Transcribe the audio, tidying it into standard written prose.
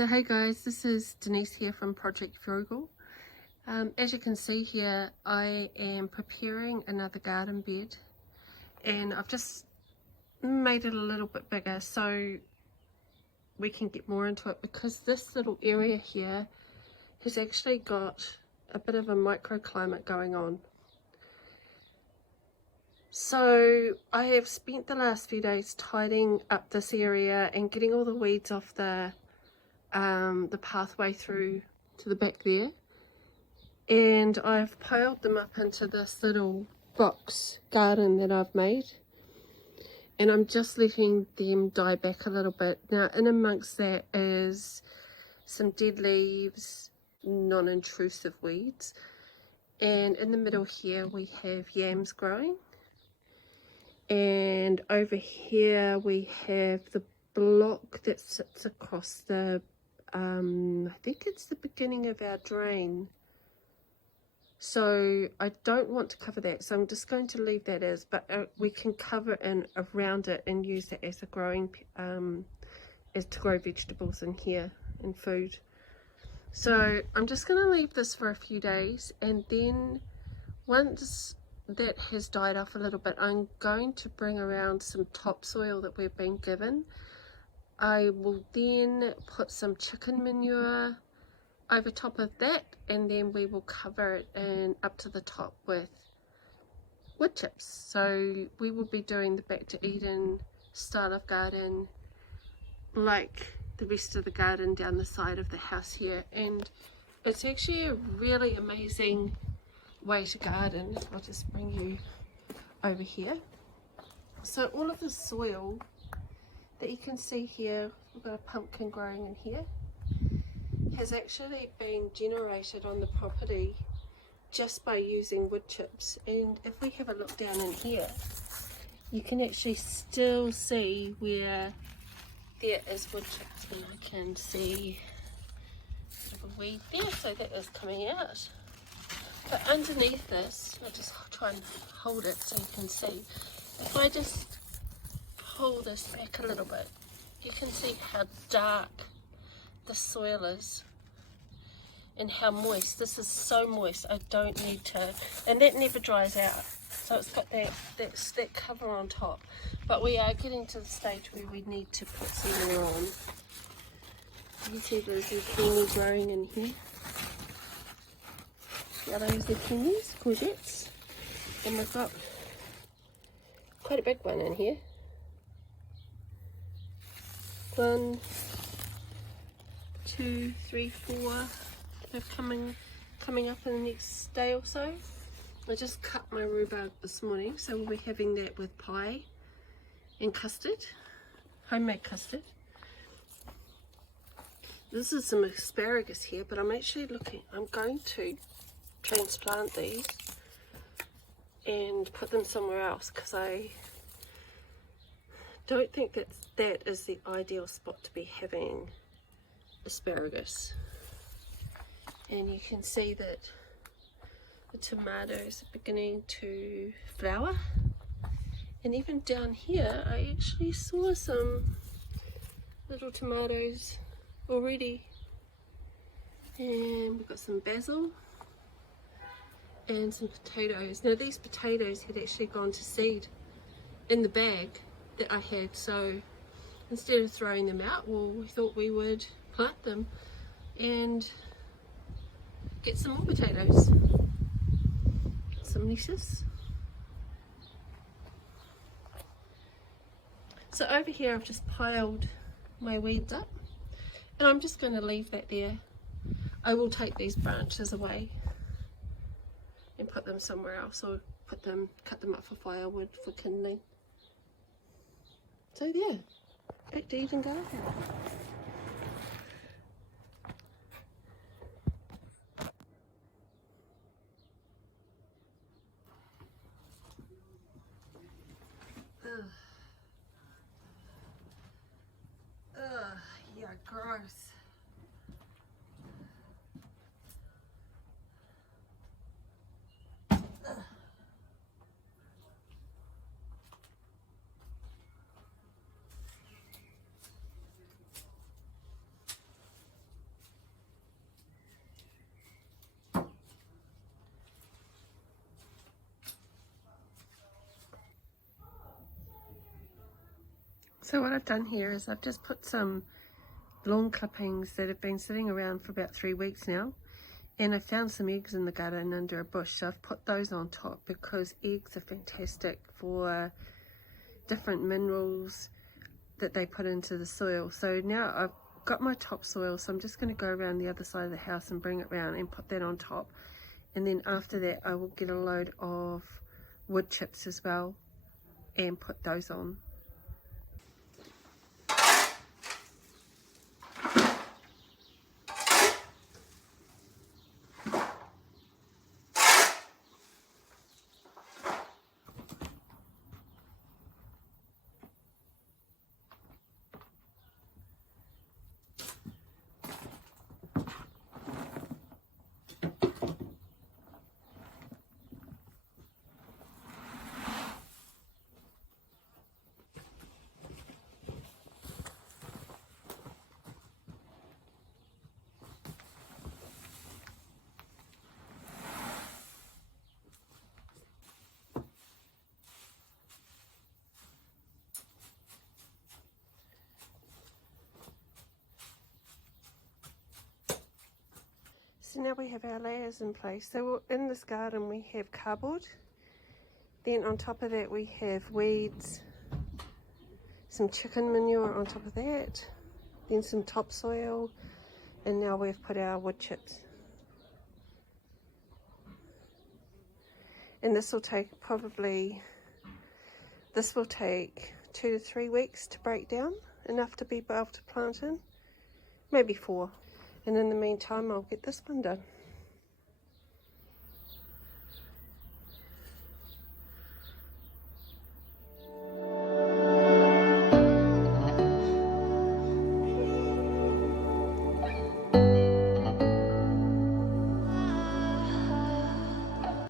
So hey guys, this is Denise here from Project Frugal. As you can see here, I am preparing another garden bed, and I've just made it a little bit bigger so we can get more into it, because this little area here has actually got a bit of a microclimate going on. So I have spent the last few days tidying up this area and getting all the weeds off the pathway through to the back there, and I've piled them up into this little box garden that I've made, and I'm just letting them die back a little bit. Now in amongst that is some dead leaves, non-intrusive weeds, and in the middle here we have yams growing, and over here we have the block that sits across the I think it's the beginning of our drain, so I don't want to cover that, so I'm just going to leave that as, but we can cover in around it and use that as a growing as to grow vegetables in here and food. So I'm just going to leave this for a few days, and then once that has died off a little bit, I'm going to bring around some topsoil that we've been given. I will then put some chicken manure over top of that, and then we will cover it and up to the top with wood chips. So we will be doing the back to Eden style of garden like the rest of the garden down the side of the house here, and it's actually a really amazing way to garden. I'll just bring you over here. So all of the soil that you can see here, we've got a pumpkin growing in here, has actually been generated on the property just by using wood chips. And if we have a look down in here, you can actually still see where there is wood chips, and I can see a weed there, so that is coming out. But underneath this, I'll just try and hold it so you can see. If I just pull this back a little bit, you can see how dark the soil is and how moist. This is so moist, I don't need to, and that never dries out, so it's got that cover on top. But we are getting to the stage where we need to put some more on. You can see there's zucchini growing in here. Yellow zucchinis, courgettes, and we've got quite a big one in here. 1, 2, 3, 4. They're coming up in the next day or so. I just cut my rhubarb this morning, so we'll be having that with pie and custard, homemade custard. This is some asparagus here, but I'm going to transplant these and put them somewhere else, because I don't think that is the ideal spot to be having asparagus. And you can see that the tomatoes are beginning to flower, and even down here I actually saw some little tomatoes already, and we've got some basil and some potatoes. Now these potatoes had actually gone to seed in the bag that I had, so instead of throwing them out, well, we thought we would plant them and get some more potatoes, some lettuce. So over here I've just piled my weeds up, and I'm just going to leave that there. I will take these branches away and put them somewhere else, or cut them up for firewood for kindling. So there, back to Eden Garden. Yeah, gross. So what I've done here is I've just put some lawn clippings that have been sitting around for about 3 weeks now, and I found some eggs in the garden under a bush, so I've put those on top because eggs are fantastic for different minerals that they put into the soil. So now I've got my topsoil, so I'm just going to go around the other side of the house and bring it around and put that on top, and then after that I will get a load of wood chips as well and put those on. So now we have our layers in place. So in this garden we have cardboard, then on top of that we have weeds, some chicken manure on top of that, then some topsoil, and now we've put our wood chips. And this will take 2 to 3 weeks to break down, enough to be able to plant in, maybe 4. And in the meantime I'll get this one done.